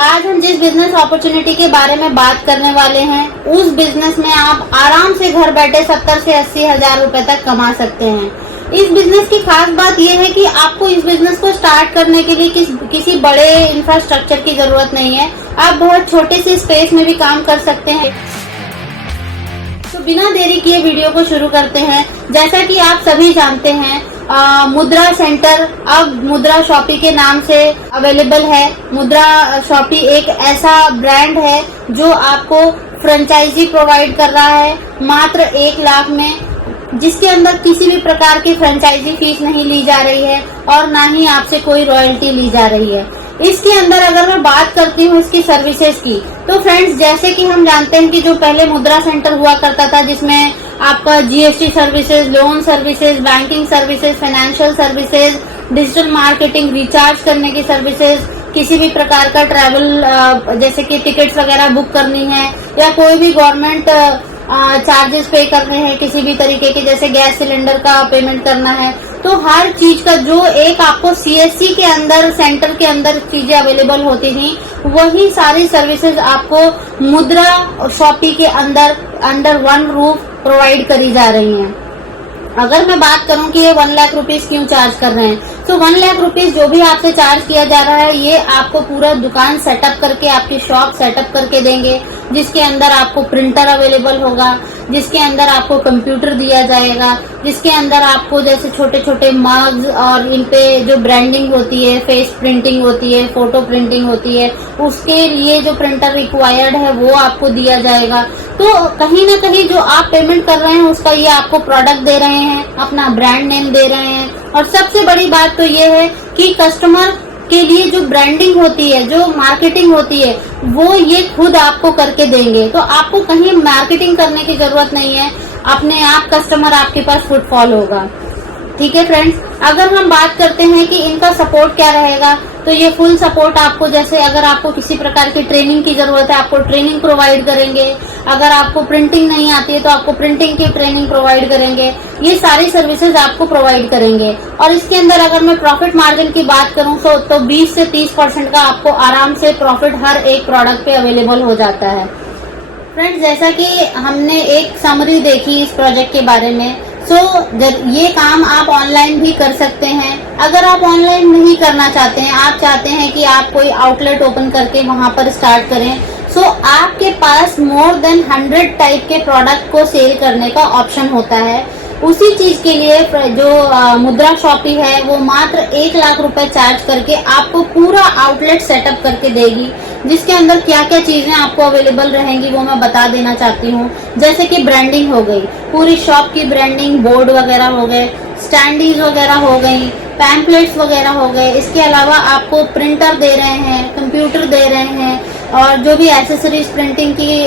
आज हम जिस बिजनेस अपॉर्चुनिटी के बारे में बात करने वाले हैं, उस बिजनेस में आप आराम से घर बैठे 70 से 80 हजार रुपए तक कमा सकते हैं। इस बिजनेस की खास बात यह है कि आपको इस बिजनेस को स्टार्ट करने के लिए किसी बड़े इंफ्रास्ट्रक्चर की जरूरत नहीं है। आप बहुत छोटे से स्पेस में भी काम कर सकते हैं। तो बिना देरी किए वीडियो को शुरू करते हैं। जैसा कि आप सभी जानते हैं, मुद्रा सेंटर अब मुद्रा शॉपी के नाम से अवेलेबल है। मुद्रा शॉपी एक ऐसा ब्रांड है जो आपको फ्रेंचाइजी प्रोवाइड कर रहा है मात्र 1 लाख में, जिसके अंदर किसी भी प्रकार की फ्रेंचाइजी फीस नहीं ली जा रही है और ना ही आपसे कोई रॉयल्टी ली जा रही है। इसके अंदर अगर मैं बात करती हूँ इसकी सर्विसेज की, तो फ्रेंड्स जैसे कि हम जानते हैं कि जो पहले मुद्रा सेंटर हुआ करता था, जिसमें आपका GST services, loan services, banking services, financial services, digital marketing, recharge करने की सर्विसेज, किसी भी प्रकार का ट्रैवल जैसे कि टिकट्स वगैरह बुक करनी है या कोई भी गवर्नमेंट चार्जेस पे करने हैं किसी भी तरीके के, जैसे गैस सिलेंडर का पेमेंट करना है, तो हर चीज का जो एक आपको सीएससी के अंदर सेंटर के अंदर चीजें अवेलेबल होती थी, वही सारी सर्विसेज आपको मुद्रा शॉपी के अंडर वन रूफ प्रोवाइड करी जा रही हैं। अगर मैं बात करूं कि ये 1 लाख रुपीस क्यों चार्ज कर रहे हैं, तो 1 लाख रुपीस जो भी आपसे चार्ज किया जा रहा है, ये आपको पूरा दुकान सेटअप करके, आपकी शॉप सेटअप करके देंगे, जिसके अंदर आपको प्रिंटर अवेलेबल होगा, जिसके अंदर आपको कंप्यूटर दिया जाएगा, जिसके अंदर आपको जैसे छोटे छोटे मग्स और इन पे जो ब्रांडिंग होती है, फेस प्रिंटिंग होती है, फोटो प्रिंटिंग होती है, उसके लिए जो प्रिंटर रिक्वायर्ड है वो आपको दिया जाएगा। तो कहीं ना कहीं जो आप पेमेंट कर रहे हैं उसका ये आपको प्रोडक्ट दे रहे हैं, अपना ब्रांड नेम दे रहे हैं। और सबसे बड़ी बात तो ये है कि कस्टमर के लिए जो ब्रांडिंग होती है, जो मार्केटिंग होती है, वो ये खुद आपको करके देंगे। तो आपको कहीं मार्केटिंग करने की जरूरत नहीं है, अपने आप कस्टमर आपके पास फुटफॉल होगा। ठीक है फ्रेंड्स, अगर हम बात करते हैं कि इनका सपोर्ट क्या रहेगा, तो ये फुल सपोर्ट आपको, जैसे अगर आपको किसी प्रकार की ट्रेनिंग की जरूरत है, आपको ट्रेनिंग प्रोवाइड करेंगे। अगर आपको प्रिंटिंग नहीं आती है तो आपको प्रिंटिंग की ट्रेनिंग प्रोवाइड करेंगे। ये सारी सर्विसेज आपको प्रोवाइड करेंगे। और इसके अंदर अगर मैं प्रॉफिट मार्जिन की बात करूं तो 20 से 30% का आपको आराम से प्रॉफिट हर एक प्रोडक्ट पे अवेलेबल हो जाता है। फ्रेंड्स, जैसा कि हमने एक समरी देखी इस प्रोजेक्ट के बारे में, ये काम आप ऑनलाइन भी कर सकते हैं। अगर आप ऑनलाइन नहीं करना चाहते हैं, आप चाहते हैं कि आप कोई आउटलेट ओपन करके वहां पर स्टार्ट करें, आपके पास मोर देन 100 टाइप के प्रोडक्ट को सेल करने का ऑप्शन होता है। उसी चीज के लिए जो मुद्रा शॉपी है वो मात्र 1 लाख रुपए चार्ज करके आपको पूरा आउटलेट सेटअप करके देगी, जिसके अंदर क्या क्या चीजें आपको अवेलेबल रहेंगी वो मैं बता देना चाहती हूँ। जैसे कि ब्रांडिंग हो गई, पूरी शॉप की ब्रांडिंग, बोर्ड वगैरह हो गए, स्टैंडीज वगैरह हो गई, पैम्पलेट्स वगैरह हो गए। इसके अलावा आपको प्रिंटर दे रहे हैं, कंप्यूटर दे रहे हैं, और जो भी एक्सेसरीज प्रिंटिंग की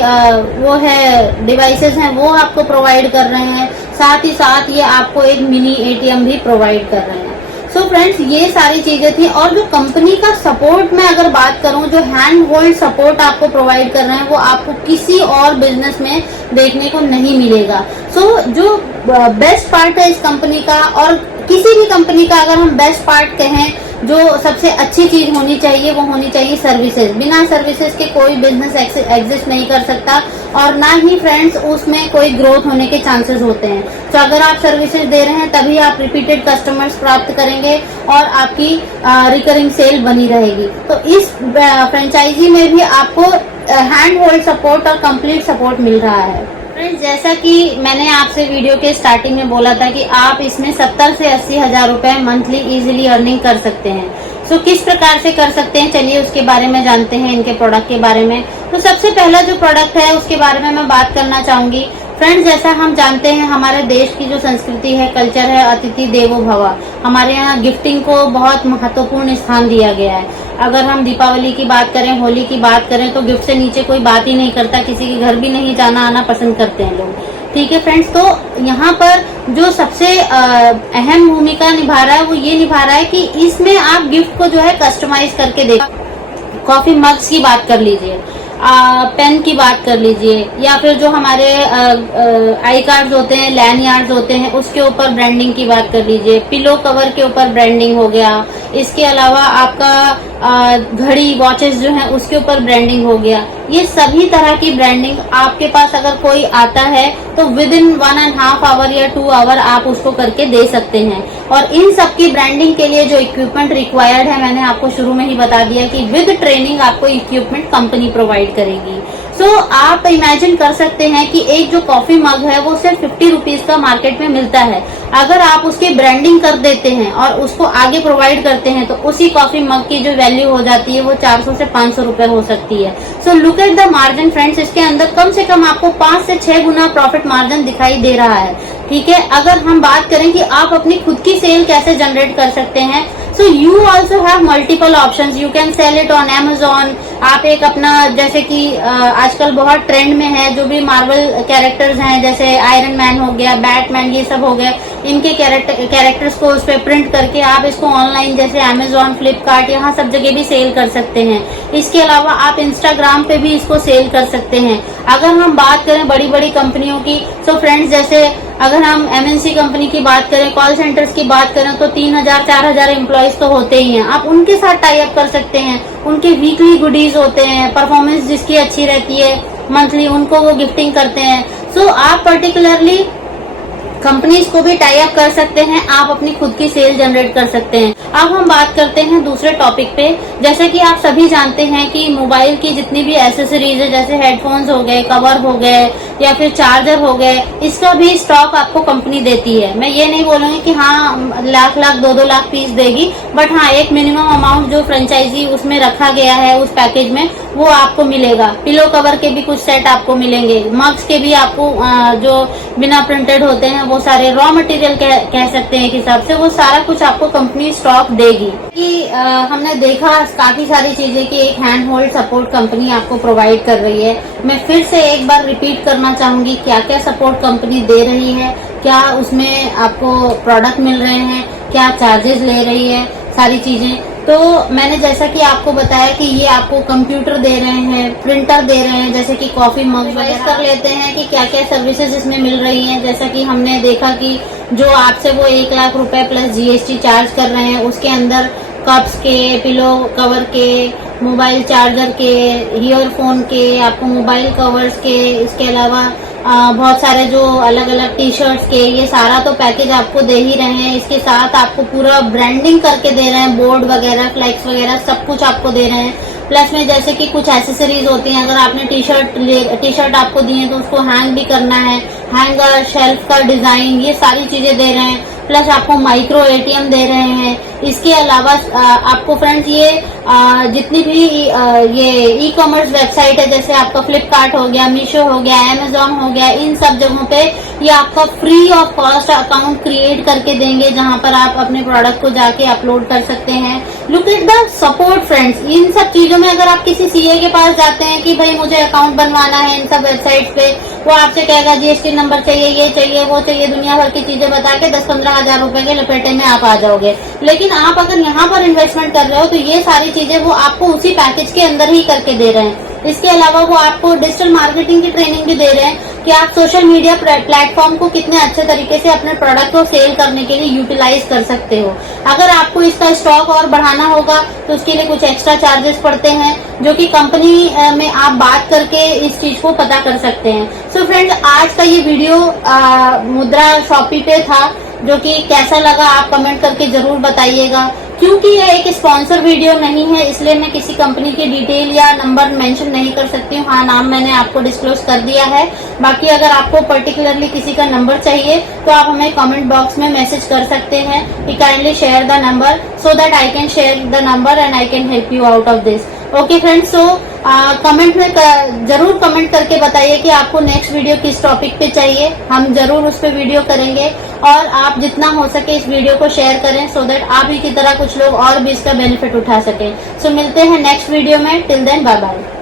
वो है डिवाइसेस हैं वो आपको प्रोवाइड कर रहे हैं। साथ ही साथ ये आपको एक मिनी एटीएम भी प्रोवाइड कर रहे हैं। सो फ्रेंड्स, ये सारी चीजें थी। और जो कंपनी का सपोर्ट में अगर बात करूं, जो हैंड होल्ड सपोर्ट आपको प्रोवाइड कर रहे हैं, वो आपको किसी और बिजनेस में देखने को नहीं मिलेगा। जो बेस्ट पार्ट है इस कंपनी का, और किसी भी कंपनी का अगर हम बेस्ट पार्ट कहें, जो सबसे अच्छी चीज होनी चाहिए वो होनी चाहिए सर्विसेज। बिना सर्विसेज के कोई बिजनेस एग्जिस्ट नहीं कर सकता, और ना ही फ्रेंड्स उसमें कोई ग्रोथ होने के चांसेस होते हैं। तो अगर आप सर्विसेज दे रहे हैं तभी आप रिपीटेड कस्टमर्स प्राप्त करेंगे और आपकी रिकरिंग सेल बनी रहेगी। तो इस फ्रेंचाइजी में भी आपको हैंड होल्ड सपोर्ट और कंप्लीट सपोर्ट मिल रहा है। फ्रेंड्स, जैसा कि मैंने आपसे वीडियो के स्टार्टिंग में बोला था कि आप इसमें 70 से 80 हजार रुपए मंथली इजीली अर्निंग कर सकते हैं। किस प्रकार से कर सकते हैं, चलिए उसके बारे में जानते हैं, इनके प्रोडक्ट के बारे में। तो सबसे पहला जो प्रोडक्ट है उसके बारे में मैं बात करना चाहूंगी। फ्रेंड्स, जैसा हम जानते हैं हमारे देश की जो संस्कृति है, कल्चर है, अतिथि देवो भव। हमारे यहाँ गिफ्टिंग को बहुत महत्वपूर्ण स्थान दिया गया है। अगर हम दीपावली की बात करें, होली की बात करें, तो गिफ्ट से नीचे कोई बात ही नहीं करता, किसी के घर भी नहीं जाना आना पसंद करते हैं लोग। ठीक है फ्रेंड्स, तो यहाँ पर जो सबसे अहम भूमिका निभा रहा है वो ये निभा रहा है कि इसमें आप गिफ्ट को जो है कस्टमाइज करके दे। कॉफी मग्स की बात कर लीजिए, पेन की बात कर लीजिए, या फिर जो हमारे आई कार्ड्स होते हैं, लैंड यार्ड्स होते हैं, उसके ऊपर ब्रांडिंग की बात कर लीजिए। पिलो कवर के ऊपर ब्रांडिंग हो गया, इसके अलावा आपका घड़ी वॉचेस जो है उसके ऊपर ब्रांडिंग हो गया। ये सभी तरह की ब्रांडिंग आपके पास अगर कोई आता है तो विद इन 1.5 आवर या 2 आवर आप उसको करके दे सकते हैं। और इन सब की ब्रांडिंग के लिए जो इक्विपमेंट रिक्वायर्ड है, मैंने आपको शुरू में ही बता दिया कि विद ट्रेनिंग आपको इक्विपमेंट कंपनी प्रोवाइड करेगी। सो आप इमेजिन कर सकते हैं कि एक जो कॉफी मग है वो सिर्फ 50 रुपीज का मार्केट में मिलता है। अगर आप उसकी ब्रांडिंग कर देते हैं और उसको आगे प्रोवाइड करते हैं तो उसी कॉफी मग की जो वैल्यू हो जाती है वो 400 से 500 रुपए हो सकती है। So look at the margin friends, इसके अंदर कम से कम आपको 5 से 6 गुना प्रॉफिट मार्जिन दिखाई दे रहा है। ठीक है, अगर हम बात करें कि आप अपनी खुद की सेल कैसे जनरेट कर सकते हैं, so you also have multiple options. You can sell it on Amazon। आप एक अपना, जैसे कि आजकल बहुत ट्रेंड में है जो भी मार्वल कैरेक्टर्स हैं, जैसे आयरन मैन हो गया, बैटमैन, ये सब हो गए, इनके कैरेक्टर्स को उस पर प्रिंट करके आप इसको ऑनलाइन जैसे Amazon, फ्लिपकार्ट, यहाँ सब जगह भी सेल कर सकते हैं। इसके अलावा आप इंस्टाग्राम पे भी इसको सेल कर सकते हैं। अगर हम बात करें बड़ी बड़ी कंपनियों की, सो फ्रेंड्स जैसे अगर हम MNC कंपनी की बात करें, कॉल सेंटर्स की बात करें तो 3000-4000 एम्प्लॉयज तो होते ही हैं। आप उनके साथ टाई अप कर सकते हैं। उनके वीकली गुडीज होते हैं, परफॉर्मेंस जिसकी अच्छी रहती है मंथली, उनको वो गिफ्टिंग करते हैं। सो आप पर्टिकुलरली कंपनीज को भी टाई अप कर सकते हैं, आप अपनी खुद की सेल जनरेट कर सकते हैं। अब हम बात करते हैं दूसरे टॉपिक पे। जैसे कि आप सभी जानते हैं कि मोबाइल की जितनी भी एसेसरीज है, जैसे हेडफोन्स हो गए, कवर हो गए या फिर चार्जर हो गए, इसका भी स्टॉक आपको कंपनी देती है। मैं ये नहीं बोलूंगी कि हाँ लाख 2-2 लाख पीस देगी, बट हाँ एक मिनिमम अमाउंट जो फ्रेंचाइजी उसमें रखा गया है उस पैकेज में वो आपको मिलेगा। पिलो कवर के भी कुछ सेट आपको मिलेंगे, मग्स के भी आपको जो बिना प्रिंटेड होते हैं वो सारे रॉ मटेरियल कह सकते हैं एक हिसाब से, वो सारा कुछ आपको कंपनी स्टॉक देगी। कि हमने देखा काफी सारी चीजें कि एक हैंड होल्ड सपोर्ट कंपनी आपको प्रोवाइड कर रही है। मैं फिर से एक बार रिपीट करना चाहूंगी क्या क्या सपोर्ट कंपनी दे रही है, क्या उसमें आपको प्रोडक्ट मिल रहे हैं, क्या चार्जेस ले रही है, सारी चीजें। तो मैंने जैसा कि आपको बताया कि ये आपको कंप्यूटर दे रहे हैं, प्रिंटर दे रहे हैं, जैसे कि कॉफी मग वगैरह कर लेते हैं कि क्या क्या सर्विसेज इसमें मिल रही हैं। जैसा कि हमने देखा कि जो आपसे वो 1 लाख रुपए प्लस GST चार्ज कर रहे हैं, उसके अंदर कप्स के, पिलो कवर के, मोबाइल चार्जर के, ईयरफोन के, आपको मोबाइल कवर्स के, इसके अलावा बहुत सारे जो अलग अलग टी-शर्ट्स के, ये सारा तो पैकेज आपको दे ही रहे हैं। इसके साथ आपको पूरा ब्रांडिंग करके दे रहे हैं, बोर्ड वगैरह, फ्लैक्स वगैरह सब कुछ आपको दे रहे हैं। प्लस में जैसे कि कुछ एसेसरीज होती हैं, अगर आपने टी शर्ट आपको दी है तो उसको हैंग भी करना है, हैंगर, शेल्फ का डिजाइन, ये सारी चीजें दे रहे हैं। प्लस आपको माइक्रो ATM दे रहे हैं। इसके अलावा आपको फ्रेंड्स ये जितनी भी ये ई-कॉमर्स वेबसाइट है, जैसे आपका फ्लिपकार्ट हो गया, मीशो हो गया, Amazon हो गया, इन सब जगहों पे ये आपका free of cost account create करके देंगे, जहां पर आप अपने प्रोडक्ट को जाके अपलोड कर सकते हैं। Look at the support friends. इन सब चीजों में अगर आप किसी CA के पास जाते हैं कि भाई मुझे अकाउंट बनवाना है इन सब वेबसाइट पे, वो आपसे कहेगा GST नंबर चाहिए, ये चाहिए, वो चाहिए, दुनिया भर की चीजें बता के 10-15 हजार रुपए के लपेटे में आप आ जाओगे। लेकिन आप अगर यहाँ पर इन्वेस्टमेंट कर रहे हो तो ये सारी चीजें वो आपको उसी पैकेज के अंदर ही करके दे रहे हैं। इसके अलावा वो आपको डिजिटल मार्केटिंग की ट्रेनिंग भी दे रहे हैं कि आप सोशल मीडिया प्लेटफॉर्म को कितने अच्छे तरीके से अपने प्रोडक्ट को सेल करने के लिए यूटिलाइज कर सकते हो। अगर आपको इसका स्टॉक और बढ़ाना होगा तो उसके लिए कुछ एक्स्ट्रा चार्जेस पड़ते हैं, जो कि कंपनी में आप बात करके इस चीज को पता कर सकते हैं। सो फ्रेंड्स, आज का ये वीडियो मुद्रा शॉपी पे था, जो कि कैसा लगा आप कमेंट करके जरूर बताइएगा। क्योंकि यह एक स्पॉन्सर वीडियो नहीं है, इसलिए मैं किसी कंपनी की डिटेल या नंबर मेंशन नहीं कर सकती हूँ। हाँ, नाम मैंने आपको डिस्क्लोज कर दिया है। बाकी अगर आपको पर्टिकुलरली किसी का नंबर चाहिए तो आप हमें कमेंट बॉक्स में मैसेज कर सकते हैं कि kindly share the number so that I can share the number and I can help you out of this. Okay friends, so comment में जरूर कमेंट करके बताइए कि आपको नेक्स्ट वीडियो किस टॉपिक पे चाहिए, हम जरूर उस पर वीडियो करेंगे। और आप जितना हो सके इस वीडियो को शेयर करें सो दैट आप ही की तरह कुछ लोग और भी इसका बेनिफिट उठा सकें। सो मिलते हैं नेक्स्ट वीडियो में। Till then bye bye.